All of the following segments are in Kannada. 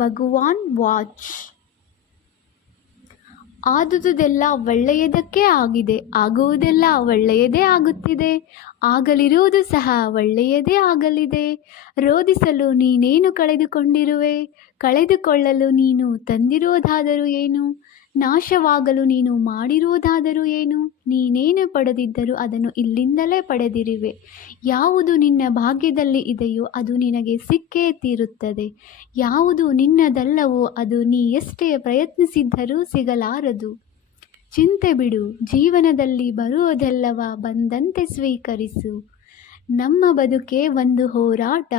ಭಗವಾನ್ ವಾಚ್. ಆದುದೆಲ್ಲ ಒಳ್ಳೆಯದಕ್ಕೆ ಆಗಿದೆ, ಆಗುವುದೆಲ್ಲ ಒಳ್ಳೆಯದೇ ಆಗುತ್ತಿದೆ, ಆಗಲಿರುವುದು ಸಹ ಒಳ್ಳೆಯದೇ ಆಗಲಿದೆ. ರೋಧಿಸಲು ನೀನೇನು ಕಳೆದುಕೊಂಡಿರುವೆ? ಕಳೆದುಕೊಳ್ಳಲು ನೀನು ತಂದಿರುವುದಾದರೂ ಏನು? ನಾಶವಾಗಲು ನೀನು ಮಾಡಿರುವುದಾದರೂ ಏನು? ನೀನೇನು ಪಡೆದಿದ್ದರೂ ಅದನ್ನು ಇಲ್ಲಿಂದಲೇ ಪಡೆದಿರುವೆ. ಯಾವುದು ನಿನ್ನ ಭಾಗ್ಯದಲ್ಲಿ ಇದೆಯೋ ಅದು ನಿನಗೆ ಸಿಕ್ಕೇ ತೀರುತ್ತದೆ. ಯಾವುದು ನಿನ್ನದಲ್ಲವೋ ಅದು ನೀ ಎಷ್ಟೇ ಪ್ರಯತ್ನಿಸಿದ್ದರೂ ಸಿಗಲಾರದು. ಚಿಂತೆ ಬಿಡು, ಜೀವನದಲ್ಲಿ ಬರುವುದೆಲ್ಲವ ಬಂದಂತೆ ಸ್ವೀಕರಿಸು. ನಮ್ಮ ಬದುಕೇ ಒಂದು ಹೋರಾಟ.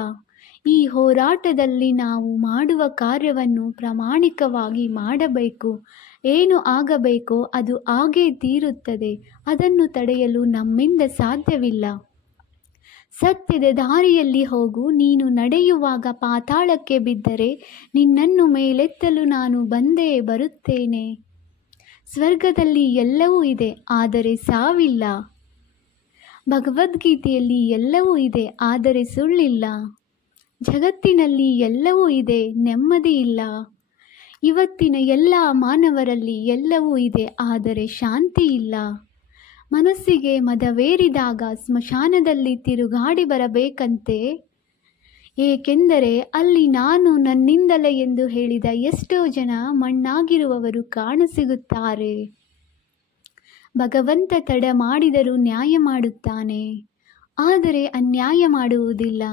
ಈ ಹೋರಾಟದಲ್ಲಿ ನಾವು ಮಾಡುವ ಕಾರ್ಯವನ್ನು ಪ್ರಾಮಾಣಿಕವಾಗಿ ಮಾಡಬೇಕು. ಏನು ಆಗಬೇಕೋ ಅದು ಆಗೇ ತೀರುತ್ತದೆ. ಅದನ್ನು ತಡೆಯಲು ನಮ್ಮಿಂದ ಸಾಧ್ಯವಿಲ್ಲ. ಸತ್ಯದ ದಾರಿಯಲ್ಲಿ ಹೋಗು. ನೀನು ನಡೆಯುವಾಗ ಪಾತಾಳಕ್ಕೆ ಬಿದ್ದರೆ ನಿನ್ನನ್ನು ಮೇಲೆತ್ತಲು ನಾನು ಬಂದೇ ಬರುತ್ತೇನೆ. ಸ್ವರ್ಗದಲ್ಲಿ ಎಲ್ಲವೂ ಇದೆ, ಆದರೆ ಸಾವಿಲ್ಲ. ಭಗವದ್ಗೀತೆಯಲ್ಲಿ ಎಲ್ಲವೂ ಇದೆ, ಆದರೆ ಸುಳ್ಳಿಲ್ಲ. ಜಗತ್ತಿನಲ್ಲಿ ಎಲ್ಲವೂ ಇದೆ, ನೆಮ್ಮದಿ ಇಲ್ಲ. ಇವತ್ತಿನ ಎಲ್ಲ ಮಾನವರಲ್ಲಿ ಎಲ್ಲವೂ ಇದೆ, ಆದರೆ ಶಾಂತಿ ಇಲ್ಲ. ಮನಸ್ಸಿಗೆ ಮದವೇರಿದಾಗ ಸ್ಮಶಾನದಲ್ಲಿ ತಿರುಗಾಡಿ ಬರಬೇಕಂತೆ. ಏಕೆಂದರೆ ಅಲ್ಲಿ ನಾನು ನನ್ನಿಂದಲೇ ಎಂದು ಹೇಳಿದ ಎಷ್ಟೋ ಜನ ಮಣ್ಣಾಗಿರುವವರು ಕಾಣಸಿಗುತ್ತಾರೆ. ಭಗವಂತ ತಡ ಮಾಡಿದರೂ ನ್ಯಾಯ ಮಾಡುತ್ತಾನೆ, ಆದರೆ ಅನ್ಯಾಯ ಮಾಡುವುದಿಲ್ಲ.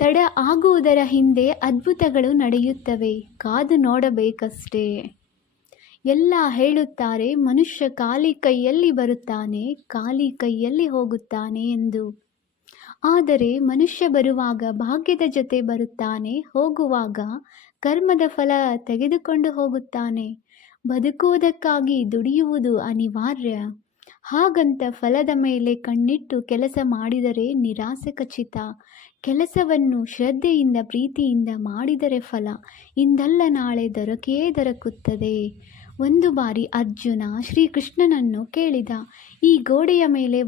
ತಡ ಆಗುವುದರ ಹಿಂದೆ ಅದ್ಭುತಗಳು ನಡೆಯುತ್ತವೆ, ಕಾದು ನೋಡಬೇಕಷ್ಟೇ. ಎಲ್ಲ ಹೇಳುತ್ತಾರೆ ಮನುಷ್ಯ ಖಾಲಿ ಕೈಯಲ್ಲಿ ಬರುತ್ತಾನೆ, ಖಾಲಿ ಕೈಯಲ್ಲಿ ಹೋಗುತ್ತಾನೆ ಎಂದು. ಆದರೆ ಮನುಷ್ಯ ಬರುವಾಗ ಭಾಗ್ಯದ ಜೊತೆ ಬರುತ್ತಾನೆ, ಹೋಗುವಾಗ ಕರ್ಮದ ಫಲ ತೆಗೆದುಕೊಂಡು ಹೋಗುತ್ತಾನೆ. ಬದುಕುವುದಕ್ಕಾಗಿ ದುಡಿಯುವುದು ಅನಿವಾರ್ಯ. ಹಾಗಂತ ಫಲದ ಮೇಲೆ ಕಣ್ಣಿಟ್ಟು ಕೆಲಸ ಮಾಡಿದರೆ ನಿರಾಸೆ ಖಚಿತ. ಕೆಲಸವನ್ನು ಶ್ರದ್ಧೆಯಿಂದ ಪ್ರೀತಿಯಿಂದ ಮಾಡಿದರೆ ಫಲ ಇಂದಲ್ಲ ನಾಳೆ ದೊರಕಿಯೇ ದೊರಕುತ್ತದೆ. ಒಂದು ಬಾರಿ ಅರ್ಜುನ ಶ್ರೀಕೃಷ್ಣನನ್ನು ಕೇಳಿದ, ಈ ಗೋಡೆಯ ಮೇಲೆ